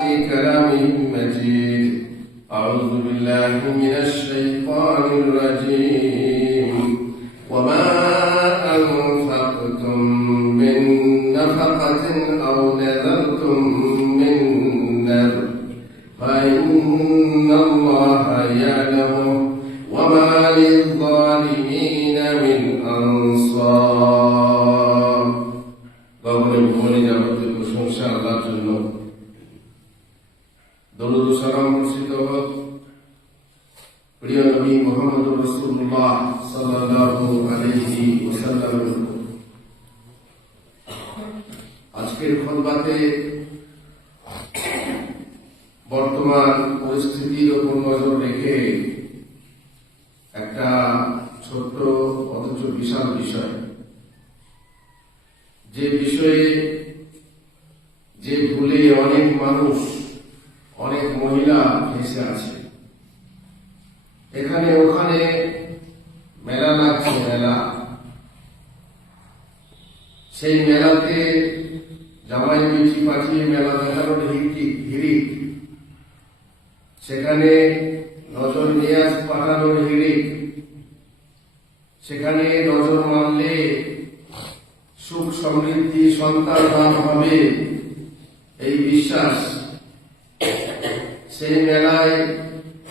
كلام مجيد. أعوذ بالله من الشيطان الرجيم. وما أنفقتم من نفقة أو نذرتم যে বিষয়ে যে ভুলে অনেক মানুষ, অনেক মহিলা ভেসে আছে এখানে, ওখানে মেলা লাগছে, মেলা। সেই মেলাতে জামাই বিচি পাঠিয়ে মেলা দেখানোর হিরিক হিরিক সেখানে নজর নিয়াজ পাঠানোর হিরিক সেখানে সমৃদ্ধি সন্তান লাভ হবে। এই বিশ্বাস সেই মেলায়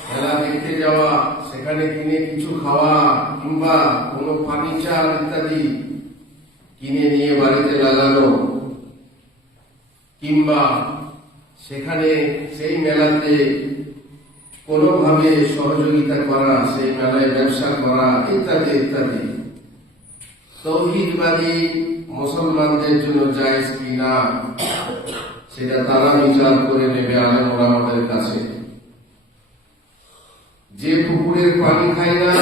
মেলা দেখতে যাওয়া, সেখানে কিনে কিছু খাওয়া কিংবা কোনো ফার্নিচার ইত্যাদি কিনে নিয়ে বাড়িতে লাগানো, কিংবা সেখানে সেই মেলাতে কোনোভাবে সহযোগিতা করা, সেই মেলায় ব্যবসা করা ইত্যাদি ইত্যাদি। তৌহিদবাদী মুসলমানদের জন্য জায়েজ কিনা সেটা তারা বিচার করে নেবে আলেম আমাদের কাছে। যে পুকুরের পানি খায় না,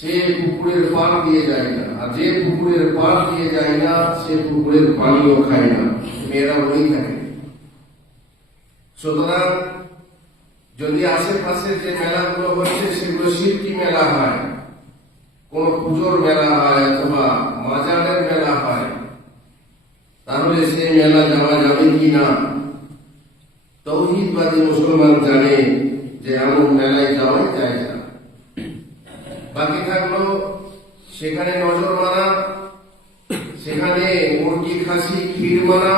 সে পুকুরের পার দিয়ে যায় না। আর যে পুকুরের পার দিয়ে যায় না, সে পুকুরের পানিও খায় না। মেয়েরা বলেই থাকে। সুতরাং যদি আশেপাশে যে মেলাগুলো হচ্ছে, সেগুলো শিল্পী মেলা হয়। কোন পুজোর মেলা হয় অথবা মাজারের মেলা হয়, তাহলে সেই মেলা যাওয়া যাবে কি না? তৌহিদবাদী মুসলমান জানে যে এমন মেলায় যাওয়াই যায় না। বাকি থাকল সেখানে নজর মারা, সেখানে মুরগি, খাসি, ক্ষীর মারা,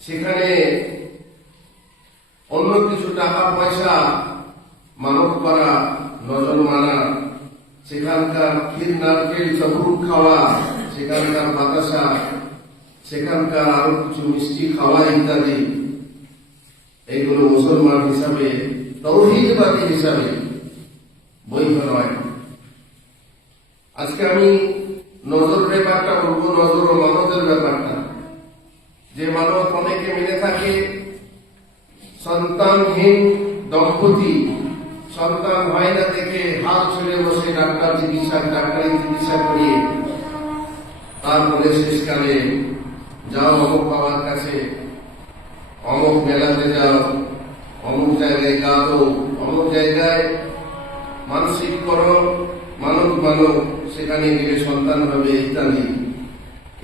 সেখানে অন্য কিছু টাকা পয়সা মানব করা নজর মানা সেখানকার ক্ষীর নারকেল চবরুক খাওয়া, সেখানকার বাতাসা, সেখানকার আরও কিছু মিষ্টি খাওয়া ইত্যাদি, এইগুলো মুসলমান হিসাবে, তৌহিদবাদী হিসাবে বৈধ নয়। আজকে আমি নজর ব্যাপারটা বলব, নজর ও মানতের ব্যাপারটা। যে মানব অনেকে মেনে থাকে, সন্তানহীন দম্পতি সন্তান হয় না দেখে হাত ছেড়ে বসে ডাক্তার চিকিৎসা ডাক্তারি চিকিৎসা করিয়ে তারপরে শেষকালে, যাও অমুক বাবার কাছে, অমুক মেলাতে যাও, অমুক জায়গায় গাতো অমুক জায়গায় মানসিক করো, মানব মানব, সেখানে গেলে সন্তান হবে, ইত্যাদি।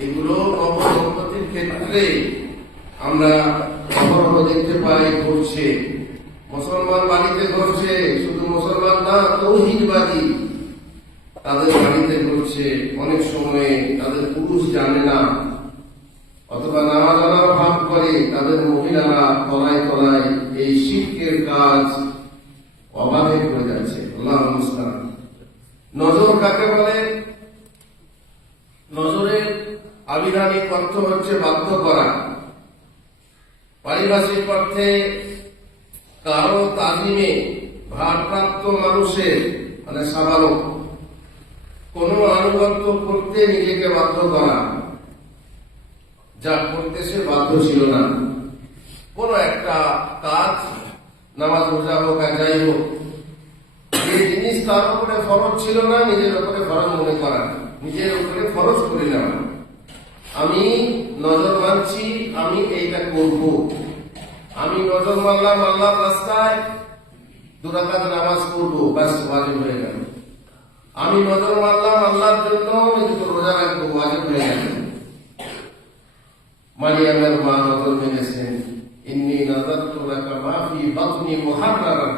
এগুলো নবদম্পতির ক্ষেত্রে আমরা অহরহ দেখতে পাই, ঘটছে। মুসলমান বাড়িতে ঘটছে শুধু মুসলমান না, তৌহিদবাদী তাদের বাড়িতে ঘটছে অনেক সময়ে তাদের পুরুষ জানে না, অথবা নানা জানার ভাব করে তাদের মহিলারা তলায় তলায় এই শিল্পের কাজ অবাধে করে যাচ্ছে। আল্লাহ মুস্তান নজর কাকে বলে? নজরের আবিধানিক অর্থ হচ্ছে বাধ্য করা। পারিভাষিক অর্থে কারও তালিমে ভারপ্রাপ্ত মানুষের মানে সাধারণ কোন আনুগত্য করতে নিজেকে বাধ্য করা, যা করতে সে বাধ্য ছিল না। কোন একটা কাজ, নামাজ রোজা হোক আর যাই হোক, যে জিনিস তার উপরে ফরজ ছিল না, নিজের উপরে ফরজ মনে করা, নিজের উপরে ফরজ করে নেওয়া। আমি নজর মানছি আমি এইটা করব। আমি নজর মানলাম আল্লাহ রাস্তায় দুরাকাত নামাজ পড়ব, ব্যাস, ওয়াজিব হয়ে গেল। আমি নজর মানলাম আল্লাহর জন্য দুটো রোজা রাখব, ওয়াজিব হয়ে গেল। মারিয়ামের মা নজর মেনেছেন ইন্নি নাজারতু লাকা মা ফি বাতনি মুহাররারান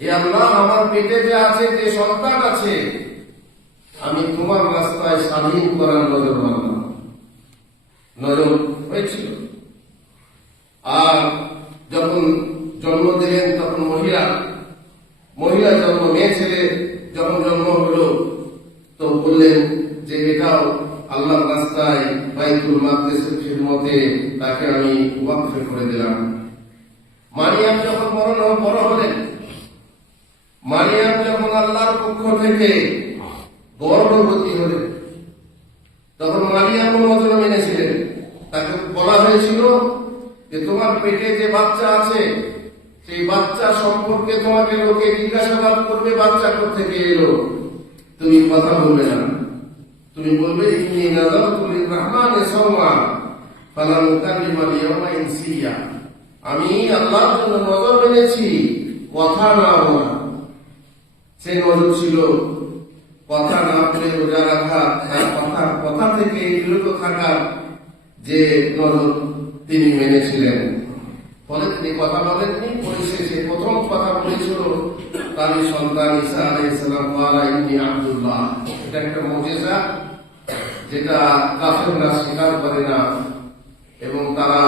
এ আল্লাহ আমার পেটে যে আছে, যে সন্তান আছে, আমি তোমার রাস্তায় স্বাধীন করার নজর মানলাম নজর হয়েছিল। আর যখন জন্ম দিলেন তখন মহিলা মহিলা জন্ম মেয়ে ছেলে, যখন জন্ম হলো তো বললেন যে, এটাও আল্লাহর রাস্তায় বাইতুল মাকদেসের খিদমতে তাকে আমি ওয়াকফে করে দিলাম। মারিয়াম যখন বড় বড় হলেন, মারিয়াম যখন আল্লাহর পক্ষ থেকে গর্ভবতী হলেন, তখন মারিয়াম নজর মেনেছিলেন। তাকে বলা হয়েছিল যে তোমার পেটে যে বাচ্চা আছে, সেই বাচ্চা সম্পর্কে তোমাকে লোকে জিজ্ঞাসাবাদ করবে, বাচ্চা থেকে এলো? তুমি কথা বলবে না। তুমি বলবে, ইন্নি নাযারতু লির-রাহমানি সাওমা ফালা মুকাল্লিমা আল-ইয়াওমা ইনসিয়া। আমি আল্লাহর জন্য নজর মেনেছি, কথা না বলা। সেই নজর ছিল, কথা না বলে রোজা রাখা তার কথা কথা থেকে বিরত থাকার যে নজর। তিনি মেনেছিলেন। ফলে তিনি কথা বলেননি, পরিশেষে প্রথম কথা বলেছিল, তার সন্তান ইন্নি আব্দুল্লাহ। এটা একটা মুজিজা, যেটা কাফেররা স্বীকার করে না, এবং তারা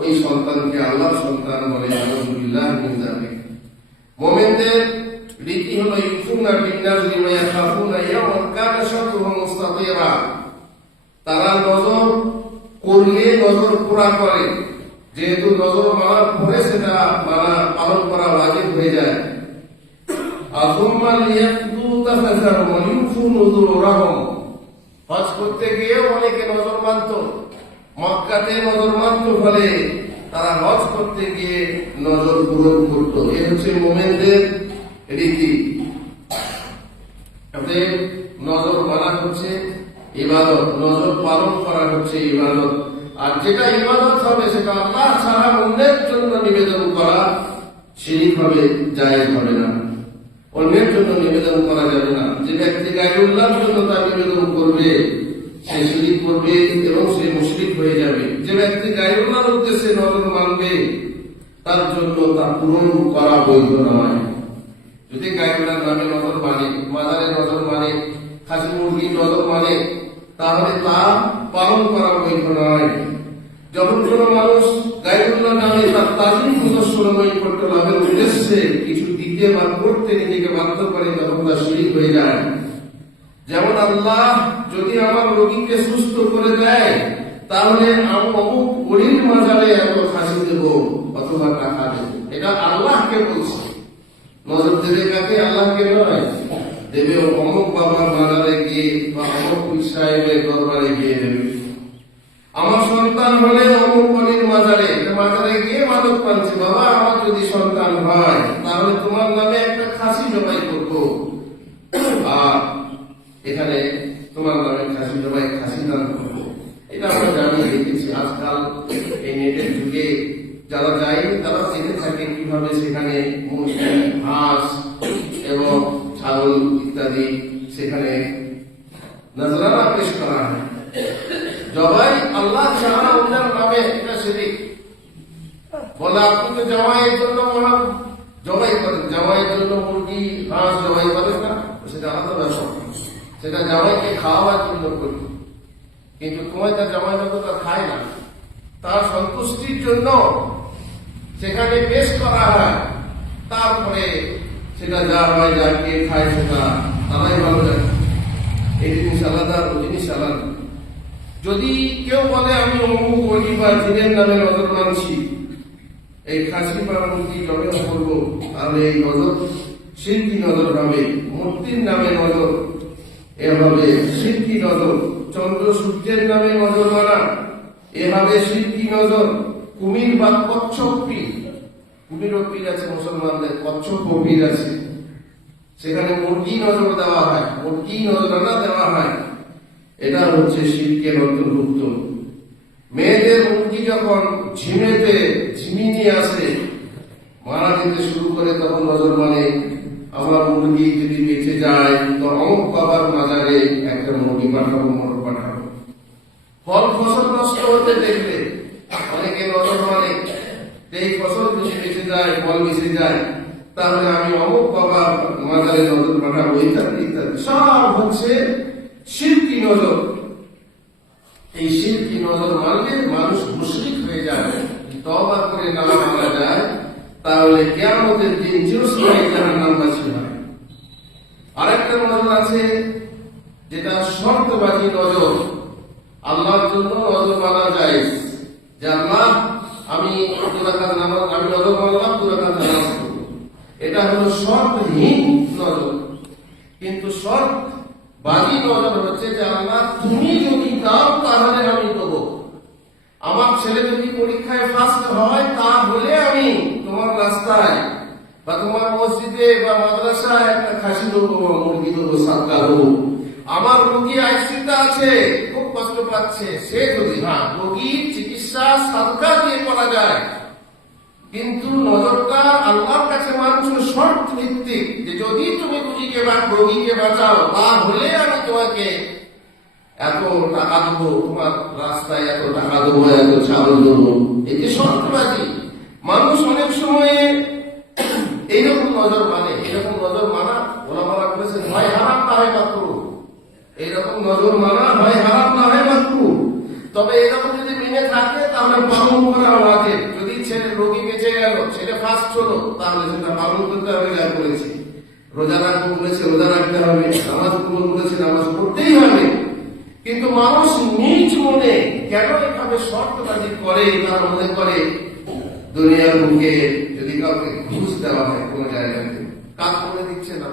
ওই সন্তানকে আল্লাহ সন্তান বলে, আলহামদুলিল্লাহ মিন যালিক মোমেনদের রীতি হলো ইউফুনা বিন্নাজরি ওয়া ইয়াখাফুনা ইয়াওমান কানা শাররুহু মুস্তাতিরা। তারা নজর করলে নজর পুরা করে। যেহেতু নজর মানার পরে সেটা মানা পালন করা ওয়াজিব হয়ে যায়। হজ করতে গিয়েও অনেকে নজর মানত। নজর ফলে তারা হজ করতে গিয়ে নজর এ হচ্ছে মোমেনদের রীতি। নজর মানা হচ্ছে। ইবাদত, নজর পালন করা হচ্ছে ইবাদত। আর যেটা ইবাদত হবে, সেটা আল্লাহ ছাড়া অন্যের জন্য নিবেদন করা শিরিক হবে, জায়েজ হবে না। অন্যের জন্য নিবেদন করা যাবে না। যে ব্যক্তি গায়ুল্লাহর জন্য তা নিবেদন করবে, সে শিরিক করবে এবং সে মুশরিক হয়ে যাবে। যে ব্যক্তি গায়ুল্লাহর উদ্দেশ্যে নজর মানবে, তার জন্য তা পূরণ করা বৈধ নয়। যদি গায়ুল্লাহর নামে নজর মানে মাজারে নজর মানে খাসি মুরগি নজর মানে তাহলে তা পালন করা বৈধ নয়। যখন কোন মানুষ গায়ুল্লাহ নামে তাজিম নৈকট্য লাভের উদ্দেশ্যে কিছু দিতে বা করতে নিজেকে বাধ্য করে, তখন তা হয়ে যায়। যেমন আল্লাহ যদি আমার রোগীকে সুস্থ করে দেয়, তাহলে আমি অমুক অলির মাজারে এত খাসি দেব অথবা টাকা দেব। এটা আল্লাহকে বলছে। নজর দেবে কাকে? আল্লাহকে নয় দেবে him সেখানে পেশ করা হয়। তারপরে সেটা যা হয়, যা কে খায় সেটা তারাই ভালো জানে। এই জিনিস আলাদা, ওই জিনিস আলাদা। যদি কেউ বলে, আমি অমুক বা জিনের নামে নজর মানছি, এই খাসি বা মুরগি জবে করব তাহলে এই নজর শিল্পী নজর হবে মূর্তির নামে নজর। এভাবে শিল্পী নজর, চন্দ্র সূর্যের নামে নজর মানা। এভাবে শিল্পী নজর কুমির বা কচ্ছপ পীর, কুমিরও পীর আছে, মুসলমানদের কচ্ছপ পীর আছে। সেখানে মুরগি নজর দেওয়া হয়, মুরগি নজরানা দেওয়া হয়। এটা হচ্ছে শিল্পের অন্তর্ভুক্ত মেয়েদের মুরগি যখন ঝিমেতে ঝিমিনি আসে, মারা যেতে শুরু করে, তখন নজর মানে আমার মুরগি যদি বেঁচে যায়, তো অমুক বাবার মাজারে একটা মুরগি পাঠাবো মোটর পাঠাবো। ফল ফসল নষ্ট হতে দেখলে অনেকে নজর মানে এই ফসল বেঁচে যায়, ফল মিশে যায়, তাহলে আমি অমুক বাবা মাজারে নজর পাঠাবো ইত্যাদি ইত্যাদি সব হচ্ছে শিল্পী নজর। এই শিল্পী নজর মানলে মানুষ মুশরিক হয়ে যায় তবা করে না মানা যায়, তাহলে কেয়ামতের দিন চিরস্থায়ী জাহান্নামবাসী হয় আরেকটা নজর আছে, যেটা শর্তবাদী নজর। আল্লাহর জন্য নজর মানা যায়। যে আল্লাহ আমি আমি নজর মানলাম দুরাকাত নামাজ এটা হলো শর্তহীন নজর। কিন্তু শর্ত বাজি নজর হচ্ছে যে আল্লাহ তুমি যদি দাও তাহলে আমি দেবো। আমার ছেলে যদি পরীক্ষায় ফার্স্ট হয়, তাহলে আমি তোমার রাস্তায় বা তোমার মসজিদে বা মাদ্রাসায় একটা খাসি দেবো মুরগি দেবো সাতটা আমার রোগী আইসিতে আছে, খুব কষ্ট পাচ্ছে। সে যদি হ্যাঁ রোগীর চিকিৎসা সাদকা দিয়ে করা যায়। কিন্তু নজরটা আল্লাহর কাছে মানুষ শর্ত ভিত্তিক যে যদি তুমি রুগীকে বা রোগীকে বাঁচাও তাহলে আমি তোমাকে এত টাকা দেবো তোমার রাস্তায় এত টাকা দেবো এত চাউল দেবো। এই যে মানুষ অনেক সময়ে এইরকম নজর মানে এরকম নজর মানা। ওরা মানা করেছে হয় হারাম না হয় মাত্র এইরকম নজর মানা, হয় হারাম না হয় মাত্র তবে এরকম যদি থাকে, তাহলে পালন করা যদি ছেলে রোগী বেঁচে গেল, ছেলে ফার্স্ট হলো, তাহলে সেটা পালন করতে হবে যা রোজা রাখব বলেছে, রোজা রাখতে হবে। নামাজ পড়ব বলেছে, নামাজ পড়তেই হবে। কিন্তু মানুষ নিজ মনে কেন এভাবে শর্তবাজি করে, তারা মনে করে, দুনিয়ার মুখে যদি কাউকে ঘুষ দেওয়া হয়, কোনো জায়গাতে কাজ করে দিচ্ছে না,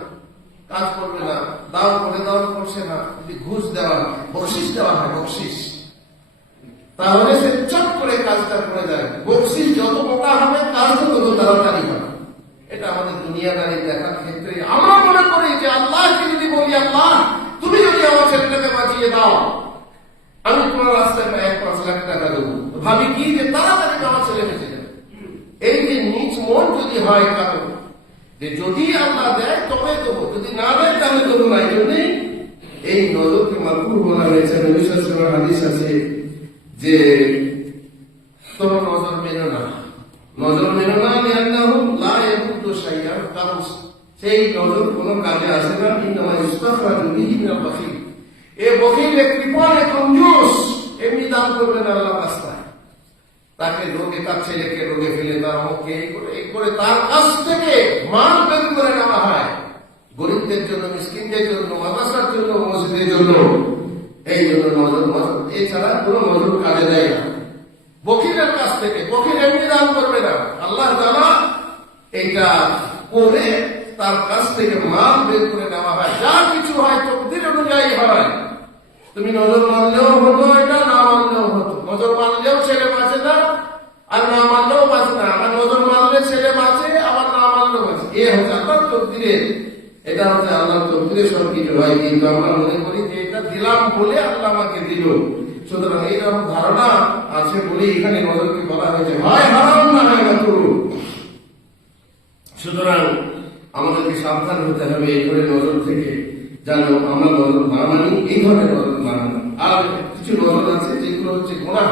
কাজ করবে না দাও করে দাও করছে না, যদি ঘুষ দেওয়া হয় বকশিস দেওয়া হয় বকশিস তাহলে সে চট করে কাজটা করে দেয়। বকশিস যত মোটা হবে কাজও তত তাড়াতাড়ি হবে এটা আমাদের দুনিয়াদারি দেখার ক্ষেত্রে আমরা মনে করি যে আল্লাহকে যদি বলি, আল্লাহ, তুমি যদি আমার ছেলেটাকে বাঁচিয়ে দাও, আমি তোমার রাস্তায় এক পাঁচ লাখ টাকা দেবো। ভাবি কি যে তাড়াতাড়ি আমার ছেলে বেঁচে যাবে। এই যে নিজ মন যদি হয় কারও, যে যদি আল্লাহ দেয়, তবে দেবো। যদি না দেয়, তাহলে দেবো না। এই জন্যই এই নজরকে মাকুর বলা হয়েছে, নবী সাল্লাল্লাহু হাদিস আছে। যে নজর মেনো না। নজর মেনো না লিআন্নাহু লা ইয়াকুদ্দু শাইআন কারণ সেই নজর কোনো কাজে আসে না। বিহি মিনাল বাখিল এ বখিল কৃপণ এক কঞ্জুস এমনি করবেন আল্লাহ রাস্তায়। তাকে রোগে, তার ছেলেকে রোগে ফেলে, তার মুখে এই করে তার কাছ থেকে মান বের করে নেওয়া হয়। গরিবদের জন্য, মিসকিনদের জন্য, মাদ্রাসার জন্য, মসজিদের জন্য। এই জন্য নজর নজর এছাড়া কোনো নজর কাজে দেয় না। বকিরের কাছ থেকে বকির এমনি দান করবে না। আল্লাহ তাআলা এটা করে তার কাছ থেকে মাল বের করে নেওয়া হয়। যা কিছু হয় তকদির অনুযায়ী হয়। তুমি নজর মানলেও হতো, এটা না মানলেও হতো। নজর মানলেও ছেলে বাঁচে না, আর না মানলেও বাঁচে না। আবার নজর মানলে ছেলে বাঁচে, আবার না মানলেও বাঁচে। এ হচ্ছে আল্লাহর তকদিরের এটা হচ্ছে আল্লাহর তকদিরে সব কিছু হয় কিন্তু আমরা মনে করি যে এটা দিলাম বলে আল্লাহ আমাকে দিল। সুতরাং এইরকম ধারণা আছে বলে এখানে নজরকে বলা হয়েছে। হয় হারাম না হয় সুতরাং আমাদেরকে সাবধান হতে হবে এই ধরনের নজর থেকে, যেন আমরা নজর না মানি এই ধরনের নজর না আর কিছু নজর আছে যেগুলো হচ্ছে গোনা।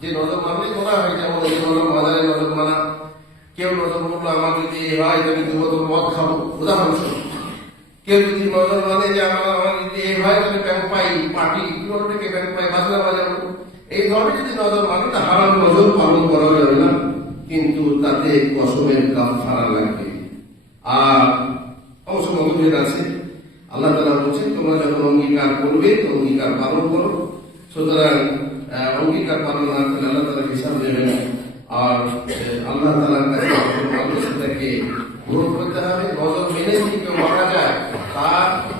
যে নজর মানলে গোনা হয় যেমন এই নজর মাজারে নজর মানা কেউ নজর মানলো আমার যদি হয় তাহলে দু বোতল মদ খাব। উদাহরণস্বরূপ। কেউ যদি মানে যে আমার আমার যদি এই হয় তাহলে ব্যাংক পাই পার্টি কোনো থেকে ব্যাংক পাই, বাজনা বাজাবো? এই ধরনের যদি নজর মানে তা হারাম নজর পালন করা যাবে না। কিন্তু তাতে কসমের কাপ ফারা লাগবে। আর অবশ্য মতভেদ আছে। আল্লাহ তালা বলছেন, তোমরা যখন অঙ্গীকার করবে, তো অঙ্গীকার পালন করো। সুতরাং অঙ্গীকার পালন না করলে আল্লাহ তালা হিসাব দেবেন আর আল্লাহ তালার কাছে মানুষ সেটাকে গ্রহণ করতে হবে, নজর মেনে কেউ মারা যায় তার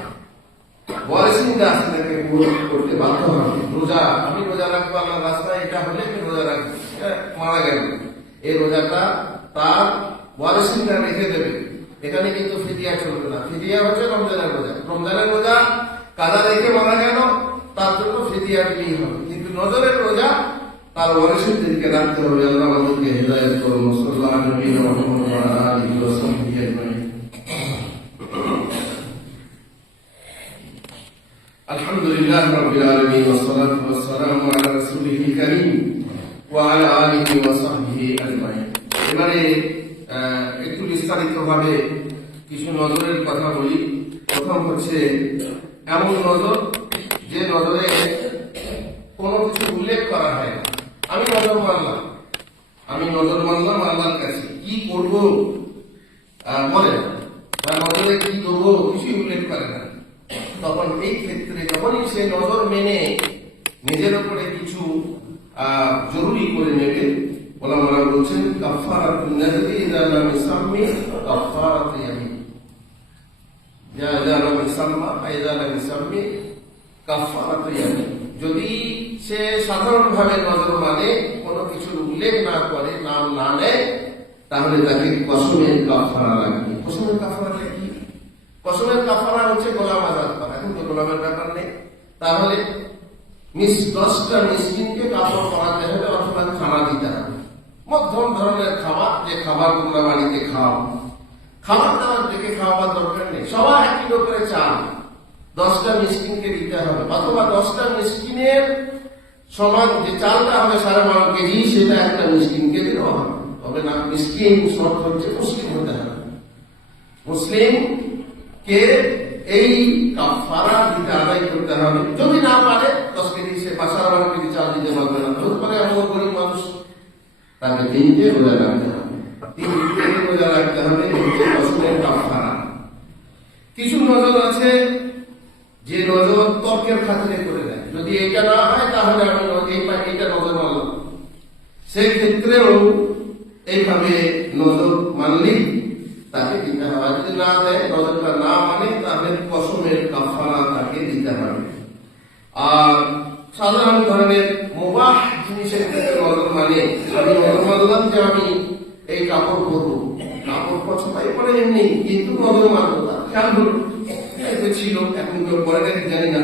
ওয়ারিসিনরা সেটাকে গ্রহণ করতে বাধ্য হবে রোজা, আমি রোজা রাখব আল্লাহ রাস্তায়, এটা হলে আমি রোজা রাখব। মারা গেল। এই রোজাটা তার ওয়ারিসিনরা রেখে দেবে। এখানে কিন্তু ফিদিয়া চলবে না। ফিদিয়া হচ্ছে রমজানের রোজা। রমজানের রোজা কাদা রেখে মারা গেল, তার জন্য ফিদিয়া দিলেই হবে। কিন্তু নজরের রোজা তার ওয়ারিসিনদেরকে রাখতে হবে। আল্লাহ আমাদেরকে হেদায়ত করুন। আলিহি الحمد لله رب العالمين والصلاة والسلام على رسوله الكريم হয় এবারে আহ, একটু বিস্তারিত ভাবে কিছু নজরের কথা বলি প্রথম হচ্ছে এমন নজর যে নজরে কোনো কিছু উল্লেখ করা হয় না আমি নজর মানলাম আমি নজর মানলাম আল্লাহর কাছে কি করব আহ, বলে না তার নজরে কি করবো কিছুই উল্লেখ করে না তখন এই ক্ষেত্রে যখনই সে নজর মেনে নিজের উপরে কিছু জরুরি করে নেবে, ওলামারা বলছেন কাফারাত নাজরি লাম কাফারাত ইয়ামিন। যা যা লাম লাম কাফারাত ইয়ামিন। যদি সে সাধারণভাবে নজর মানে কোনো কিছুর উল্লেখ না করে, নাম না নেয়, তাহলে তাকে কসমের কাফারা লাগবে। কসমের কাফারাটা কি কসমের কাফারা হচ্ছে গোলাম আজাদ করা এখন তো গোলামের ব্যাপার নেই। তাহলে মিস দশটা মিসকিনকে কাপড় পরাতে হবে অথবা খানা দিতে হবে। মধ্যম ধরনের খাবার, যে খাবার তোমরা বাড়িতে খাও। খাবার দাবার দেখে খাওয়ার দরকার নেই। সবাই এক কিলো করে চাল। দশটা মিসকিনকে দিতে হবে। অথবা দশটা মিসকিনের সমান যে চালটা হবে সাড়ে বারো কেজি, সেটা একটা মিসকিনকে দিতে হবে। তবে না, মিসকিন শর্ত হচ্ছে মুসলিম হতে হবে। মুসলিম কে এই কাফারা দিতে আদায় করতে হবে। যদি না পারে কেজি সে পাঁচশো বারো কেজি চাল দিতে পারবে না। পারে গরিব মানুষ, তাকে তিনটে রোজা রাখতে হবে। তিনটে রোজা রাখতে হবে হচ্ছে কাফারা। কিছু নজর আছে, যে নজর তর্কের খাতিরে করে দেয়। যদি এটা না হয়, তাহলে আমি এই এইটা নজর মানলাম সেই ক্ষেত্রেও এইভাবে নজর মানলেই তাকে দিতে হবে। যদি না দেয় নজরটা না মানে তাহলে কসমের কাফারা তাকে দিতে হবে। আর সাধারণ ধরনের মুবাহ জিনিসের ক্ষেত্রে নজর মানে আমি নজর মানলাম যে আমি এই কাপড় পরবো। কাপড় পছন্দাই পরে এমনি, কিন্তু নজর মানবো না। খেয়াল ছিল, এখন কেউ পরে নাকি জানি না।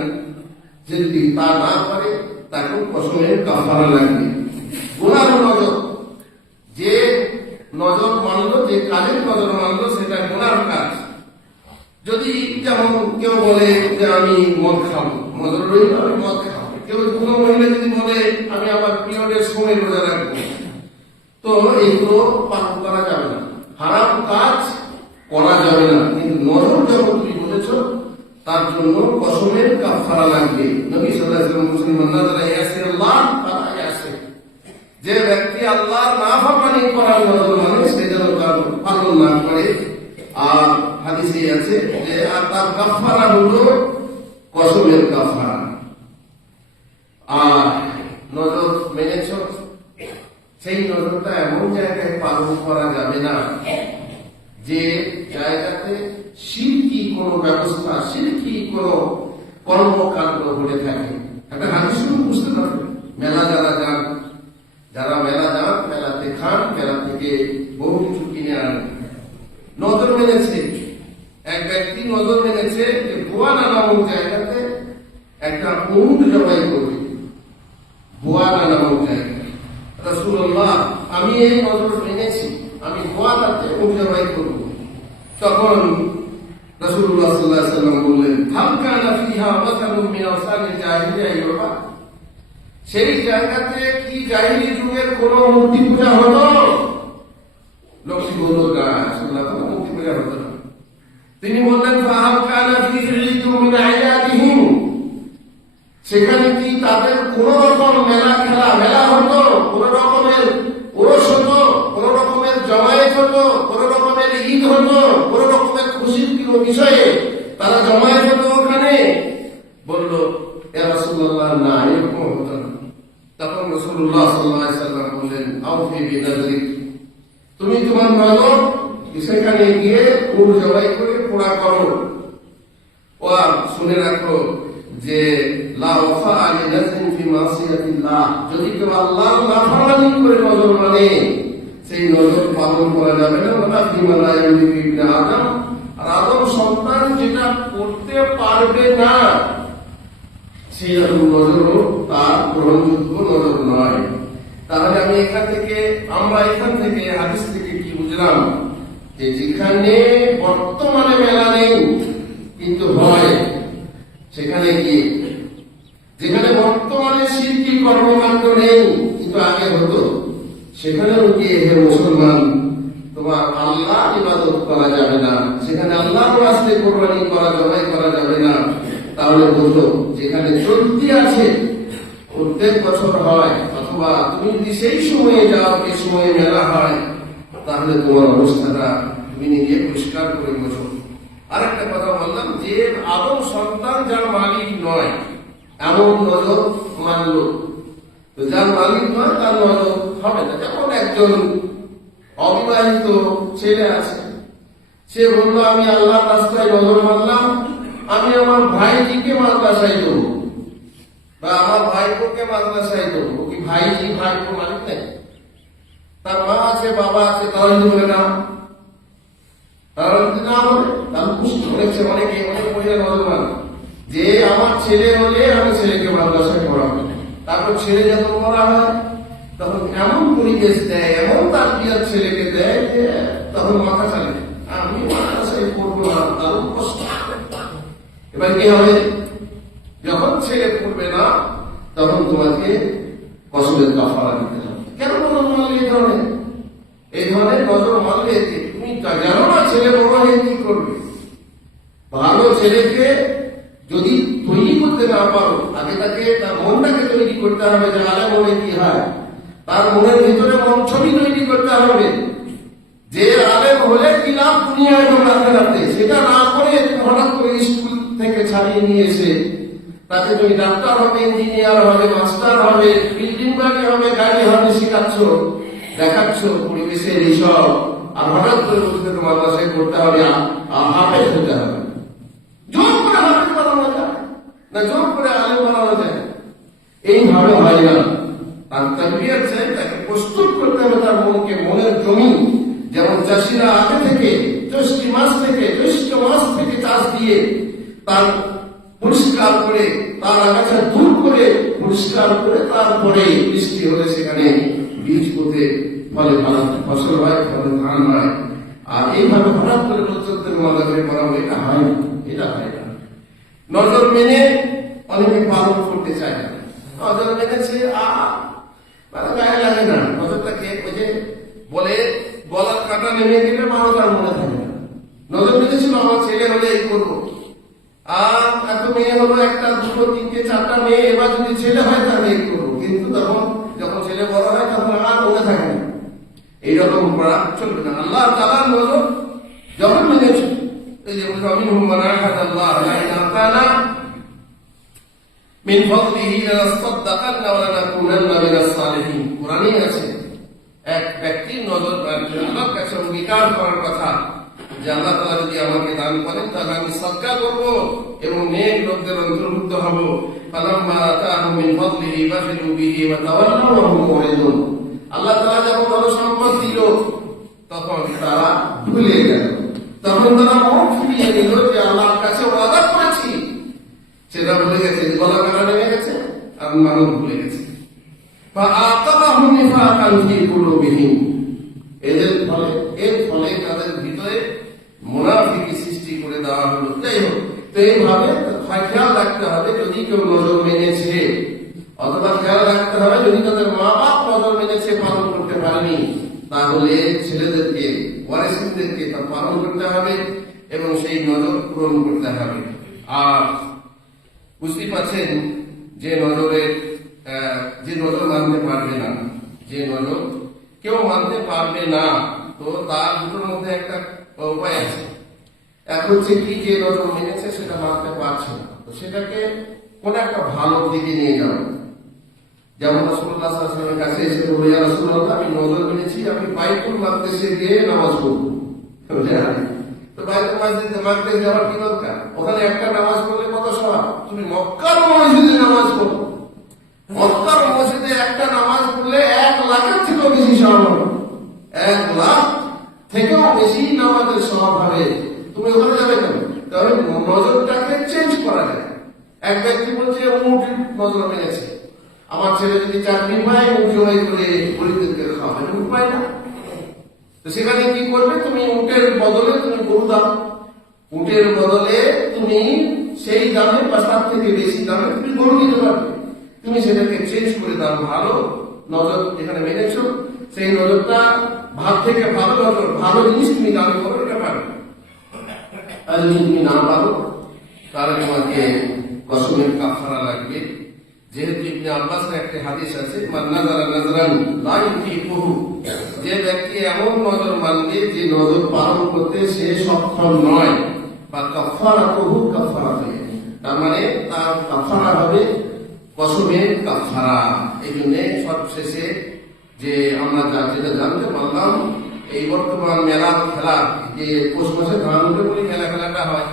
যে যদি তা না পারে, তাকেও কসমের কাফারা লাগবে। গোলার নজর যে নজর যে কাজের মানলো সেটা গোলার কাজ। যদি যেমন কেউ বলে যে আমি মদ খাব, মদের রইল আমি মদ খাব। কেউ কোনো মহিলা যদি বলে, আমি আমার পিরিয়ডের সময় রোজা রাখব। তো পালন করা যাবে না। হারাম কাজ করা যাবে না। কিন্তু নজর যখন তুমি বলেছ, তার জন্য কসমের কাফারা লাগবে। নবী ওয়াসাল্লাম মুসলিম ইয়াসিরাল্লাহ তাআলা ইয়াসির যে ব্যক্তি আল্লাহর নাফরমানি করার নজর মানে সে যেন তার পালন না করে আর হাদিসে আছে যে তার কাফারা হলো কসমের কাফারা আর নজর মেনেছ, সেই নজরটা এমন জায়গায় পালন করা যাবে না যে জায়গাতে শিল্পী কোন ব্যবস্থা শিল্পী কোন কর্মকাণ্ড ঘটে থাকে। একটা হাদিস বুঝতে পারবে। মেলা যারা যান, যারা মেলা যান, মেলাতে খান, মেলা থেকে বহু নজর মেনেছে এক ব্যক্তি নজর মেনেছে যে বোয়ানা নামক জায়গাতে একটা উট জবাই করবে। বোয়ানা নামক জায়গা রসুল্লাহ আমি এই নজর মেনেছি, আমি বোয়ানাতে উট জবাই করব। তখন রসুল্লাহ সাল্লাহ সাল্লাম বললেন হালকানা ফিহা ওয়াসানুম আসানিল জাহিলিয়া ইউরোপা? সেই জায়গাতে কি জাহিলি যুগের কোন মূর্তি পূজা হলো? শুনলাম তো মূর্তি পূজা হতো না তিনি বললেন সেখানে কি তাদের কোন রকম মেলা খেলা, মেলা হতো, কোন রকমের হতো, কোন রকমের জমায়েত হতো, কোন রকমের ঈদ হতো, কোন রকমের খুশির বিষয়ে তারা জমায়েত হতো ওখানে বলল এ রাসূলুল্লাহ না এরকম হতো না তখন রাসূলুল্লাহ সাল্লাল্লাহু আলাইহি সাল্লাম বললেন আউফি বিনাজরিক তুমি তোমার নজর সেখানে গিয়ে উট জবাই করে পোড়া করো ও আর শুনে রাখো যে লা ওয়াফা আলি নাফসিন ফি মাসিয়াতিল্লাহ যদি কেউ আল্লাহর নাফরমানি করে নজর মানে সেই নজর পালন করা যাবে না ওটা ফিমালা ইউলিফি ইবনে আদম আর আদম সন্তান যেটা করতে পারবে না সেই রকম নজরও তার গ্রহণযোগ্য নজর নয় তাহলে আমি এখান থেকে আমরা এখান থেকে হাদিস থেকে কি বুঝলাম যে যেখানে বর্তমানে মেলা নেই কিন্তু হয় সেখানে কি যেখানে বর্তমানে শিল্পী কর্মকাণ্ড নেই, কিন্তু আগে হতো। সেখানেও গিয়ে হে মুসলমান, তোমার আল্লাহ ইবাদত করা যাবে না। সেখানে আল্লাহ রাস্তে কোরবানি করা, জবাই করা যাবে না। তাহলে বলতো, যেখানে চলতি আছে, প্রত্যেক বছর হয়, অথবা তুমি যদি সেই সময়ে যাও যে সময়ে মেলা হয়, তাহলে তোমার অবস্থাটা তুমি নিজে পরিষ্কার করে বসো আরেকটা কথা বললাম যে আদম সন্তান যার মালিক নয়, এমন নজর মানলো। তো যার মালিক নয়, তার নজর হবে না। যেমন একজন অবিবাহিত ছেলে আছে, সে বলল, আমি আল্লাহ রাস্তায় নজর মানলাম আমি আমার ভাইজিকে মাদ্রাসায় দেবো বা আমার ভাইপোকে মাদ্রাসায় দেবো। কি ভাইজি, ভাইপো মালিক তার মা আছে, বাবা আছে যদি না তারা যদি না বলে তাহলে বুঝতে অনেকে, অনেক মহিলা নজরমান যে আমার ছেলে হলে আমি ছেলেকে মাদ্রাসায় পড়াবো তারপর ছেলে যখন মরা হয়, তখন এমন পরিবেশ দেয়, এমন তার বিয়ার ছেলেকে দেয় যে তখন মাথা চালে। আমি মাদ্রাসায় পড়ব না তার কষ্ট এবার কি হবে? যখন ছেলে পড়বে না, তখন তোমাকে ফসলের কাফারা দিতে হবে। কেন নজর মানলে এই ধরনের? এই ধরনের নজর মানলে তুমি জানো না ছেলে বড় হয়ে কি করবে? ভালো ছেলেকে যদি তৈরি করতে না পারো আগে তাকে তার মনটাকে তৈরি করতে হবে, যে আলে মনে কি হয়? তার মনের ভিতরে মন ছবি তৈরি করতে হবে। যে আলেম হলে কি লাভ দুনিয়া এবং আখেরাতে, সেটা না করে হঠাৎ করে স্কুল থেকে ছাড়িয়ে নিয়ে এসে তাকে তুমি ডাক্তার হবে, ইঞ্জিনিয়ার হবে, মাস্টার হবে, বিল্ডিং বাড়ি হবে, গাড়ি হবে, শেখাচ্ছ, দেখাচ্ছ পরিবেশের এইসব। আর হঠাৎ করে তোমার বাসায় করতে হবে হাফেজ হতে হবে। না। জোর করে আলেম বানানো যায় এইভাবে হয় না। তার তাকে প্রস্তুত করতে হবে তার মনকে। মনের জমি, যেমন চাষিরা আগে থেকে, জ্যৈষ্ঠী মাস থেকে, জ্যৈষ্ঠ মাস থেকে চাষ দিয়ে তার পরিষ্কার করে, তার আগাছা দূর করে, পরিষ্কার করে তারপরে বৃষ্টি হলে সেখানে বীজ পোতে, ফলে ফসল হয়, ফলে ধান হয়। আর এইভাবে হঠাৎ করে নজরদের মাধ্যমে করা হয় এটা হয় না। এটা হয় না। নজর মেনে অনেকে পালন করতে চায় না। নজর মেনেছে, আ মানে গায়ে লাগে না। নজরটাকে ওই যে বলে, গলার কাটা নেমে গেলে মানুষ আর মনে থাকে না। নজর মেনেছিল, আমার ছেলে হলে এই করব। আর এত মেয়ে হলো, একটা, দুটো, তিনটে, চারটা মেয়ে, এবার যদি ছেলে হয় তাহলে এই করব। কিন্তু তখন যখন ছেলে বড় হয়, তখন আর মনে থাকে না। এইরকম করা চলবে না। আল্লাহ তালার নজর যখন মেনেছ এই যে ومنهم من عاهد الله لئن أعطانا من فضله لنصدقن ولنكونن من الصالحين কোরআনে আছে এক ব্যক্তির নজর আল্লাহর কাছে অঙ্গীকার করার কথা যে আল্লাহ তাআলা যদি আমাকে দান করেন তাহলে আমি সদকা করব এবং নেক লোকদের অন্তর্ভুক্ত হব ফালাম্মা আতাহুম মিন ফাদলিহি বাখিলু বিহি ওয়া তাওয়াল্লাউ ওয়া হুম মুরিদুন আল্লাহ তাআলা যখন ধন সম্পদ দিল তখন তারা ভুলে গেল তখন তারা মুখ ফিরিয়ে নিল যে আল্লাহর কাছে ওয়াদা করেছি সেটা ভুলে গেছে গলা কাটা নেমে গেছে আর মানুষ ভুলে গেছে বা আকাবাহুম নিফাকান ফি কুলুবিহিম এদের ফলে এর ফলে তাদের ভিতরে মুনাফিকি সৃষ্টি করে দেওয়া হলো যাই হোক তো এইভাবে খেয়াল রাখতে হবে যদি কেউ নজর মেনেছে অথবা খেয়াল রাখতে হবে যদি তাদের মা বাপ নজর মেনেছে পালন করতে পারেনি তাহলে ছেলেদেরকে ওয়ারিসদেরকে তা পালন করতে হবে এবং সেই নজর পূরণ করতে হবে। আর বুঝতে পারছেন যে নজরে যে নজর মানতে পারবে না, যে নজর কেউ মানতে পারবে না, তো তার দুটোর মধ্যে একটা উপায় আছে। এক হচ্ছে কি যে নজর মেনেছে সেটা মানতে পারছে না, তো সেটাকে কোন একটা ভালো দিকে নিয়ে যাও যেমন কাছে এসে ইয়া আমি নজর মেনেছি আমি বাইতুল মাকদেসে গিয়ে নামাজ পড়ব। যাওয়ার কি দরকার? ওখানে একটা নামাজ পড়লে তুমি মক্কার নামাজ একটা নামাজ পড়লে এক লাখের এক লাখ থেকেও নামাজের যাবে কেন? তাহলে নজরটাকে চেঞ্জ করা যায়। এক ব্যক্তি বলছে নজর মেনেছে আমার ছেলে যদি চাকরি পায় উঠ জমাই করে গরিবদেরকে খাওয়াবে উঠ পায় না? তো সেখানে কি করবে? তুমি উটের বদলে তুমি গরু দাও। উটের বদলে তুমি সেই দামে বা তার থেকে বেশি দামে তুমি গরু নিতে পারবে। তুমি সেটাকে চেঞ্জ করে দাও ভালো নজর যেখানে মেনেছো। সেই নজরটা ভাত থেকে ভালো নজর, ভালো জিনিস তুমি দান করো এটা পারবে আর যদি তুমি না পারো, তাহলে তোমাকে কসমের কাফারা লাগবে। যেহেতু আব্বাসের একটা হাদিস আছে যে ব্যক্তি এমন নজর মানবে যে নজর পালন করতে সে সক্ষম নয়। বা কাফারা কহু কাফারা হয়ে তার মানে তার কাফারা হবে কসমের কাফারা এই জন্য সবশেষে যে আমরা যা যেটা জানতে পারলাম, এই বর্তমান মেলা খেলা, যে পৌষ মাসে ধান উঠে বলে মেলা খেলাটা হয়।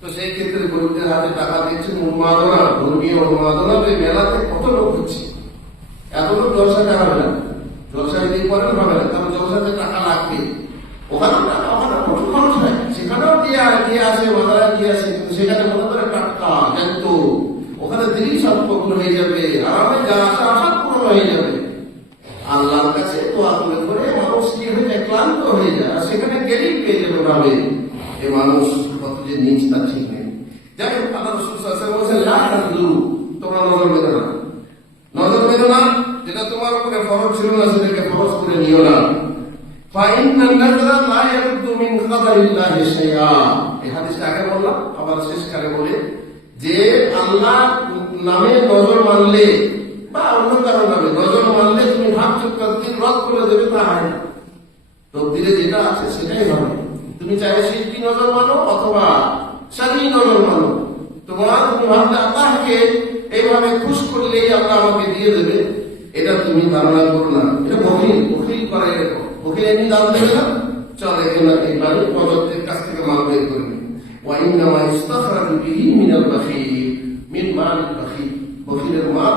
তো সেই ক্ষেত্রে গরিবদের হাতে টাকা দিচ্ছে উন্মাদনা, ধর্মীয় উন্মাদনা, তো মেলাতে কত লোক হচ্ছে? এত লোক জলসাতে হবে না। জলসায় দিয়ে করেন হবে না কারণ জলসাতে টাকা লাগবে। ওখানেও টাকা, ওখানে প্রচুর খরচ হয়। সেখানেও দিয়ে দিয়ে আসে বাজারে দিয়ে আসে সেখানে মনে করে টাকা জ্যান্ত। ওখানে দিলেই সব পূর্ণ হয়ে যাবে। আরামে যা আসা, আশা পূর্ণ হয়ে যাবে। আল্লাহর কাছে দোয়া করে করে মানুষ কি হয়ে যায়, ক্লান্ত হয়ে যায়। আর সেখানে গেলেই পেয়ে যাবে এ মানুষ যে নিয়মটা ঠিক নেই যাই হোক, আল্লাহ রসুল বলছেন তোমরা নজর বেঁধো না নজর বেঁধো না যেটা তোমার উপরে ফরজ ছিল না, সেটাকে ফরজ করে নিও না। আবার শেষকালে বলে, যে আল্লাহ নামে নজর মানলে বা অন্য কারও নামে নজর মানলে তুমি ভাবছ রদ করে দেবে তা হয় না। দিলে যেটা আছে সেটাই হবে। তুমি চাইলে শিল্পী নজর মানো অথবা স্বামী নজর মানো তোমার তুমি ভাবলে আল্লাহকে এইভাবে খুশ করলেই আল্লাহ আমাকে দিয়ে দেবে এটা তুমি ধারণা করো না এটা বহিল বহিল করা এরকম বহিল এমনি দাম দেবে না চল এখানে এইভাবে প্রদত্তের কাছ থেকে মাল বের করবে وإنما يستخرج به من البخيل من مال البخيل বখিলের মাল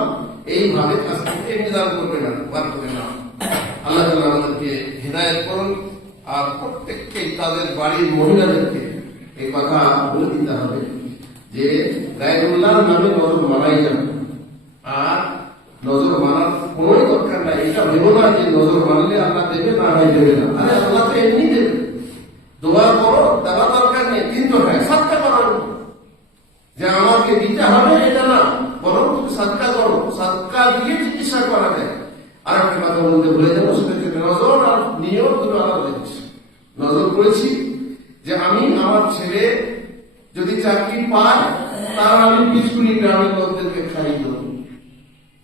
এইভাবে কাছ থেকে এমনি দান করবে না বার করবে না আল্লাহ তাআলা আমাদেরকে হৃদায়ত করুন আর প্রত্যেককে তাদের বাড়ির মহিলাদেরকে এই কথা বলে দিতে হবে যে গায়রুল্লাহ নামে নজর মানাই যাবে। আর নজর মানার কোনোই দরকার নাই। এটা ভেবো না যে নজর মানলে আল্লাহ দেবে না হয় দেবে না। আরে আল্লাহ তো এমনি দেবে। দোয়া করো, দেওয়ার দরকার নেই, কিন্তু হ্যাঁ সাতটা করার যে আমাকে দিতে হবে এটা না, বরং তুমি সাদকা করো। সাদকা দিয়ে চিকিৎসা করা যায়। আর একটা কথা বলতে ভুলে যাব, সেটা নজর আর নিয়ম দুটো আলাদা জিনিস। নজর করেছি যে আমি আমার ছেলে যদি চাকরি পায়, তার আমি বিস্কুনি গ্রামের লোকদেরকে খাই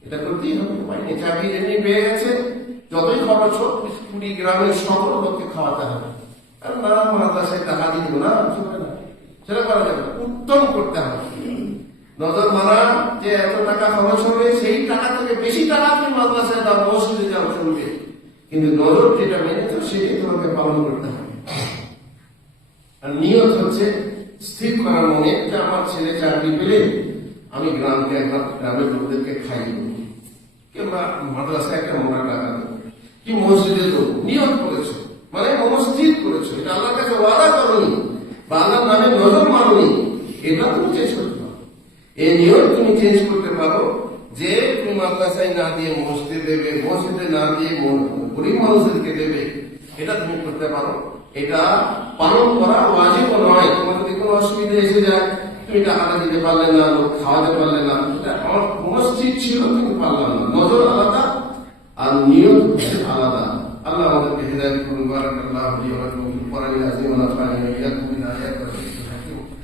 এটা করতেই হবে। মানে চাকরি এমনি পেয়ে গেছে। যতই খরচ হোক বিস্কুনি গ্রামের সকল লোককে খাওয়াতে হবে। আর না মাদ্রাসায় টাকা দেবো না না। সেটা করা যাবে উত্তম করতে হবে। নজর মানা যে এত টাকা খরচ হবে, সেই টাকা থেকে বেশি টাকা তুমি মাদ্রাসায় দাও, মসজিদে যাও, চলবে। কিন্তু নজর যেটা মেনেছো সেটাই তোমাকে পালন করতে হবে। আর নিয়ত হচ্ছে স্থির করা মনে যে আমার ছেলে চাকরি পেলে আমি গ্রামকে একবার, গ্রামের লোকদেরকে খাইয়ে দেবো। কিংবা মাদ্রাসায় একটা মোটা টাকা দেবো। কি মসজিদে দেবো? নিয়ত করেছ। মানে মনস্থির করেছ। এটা আল্লাহর কাছে ওয়াদা করনি। বা আল্লাহর নামে নজর মাননি এটা তুমি চেঞ্জ করতে পারো। এই নিয়ম তুমি চেঞ্জ করতে পারো যে তুমি মাদ্রাসায় না দিয়ে মসজিদে দেবে, মসজিদে না দিয়ে গরিব মানুষদেরকে দেবে। এটা তুমি করতে পারো এটা পালন করা ওয়াজিব নয় তোমার যদি কোনো অসুবিধা এসে যায় তুমি টাকাটা দিতে পারলে না লোক খাওয়াতে পারলে না আমার মসজিদ ছিল তুমি পারলাম না নজর আলাদা আর নিয়ম আলাদা আল্লাহ আমাদেরকে হেদায়ত করুন বারাকাল্লাহু পরে ওয়া লাকুম ফি কোরআনিল আযীম আয়াতি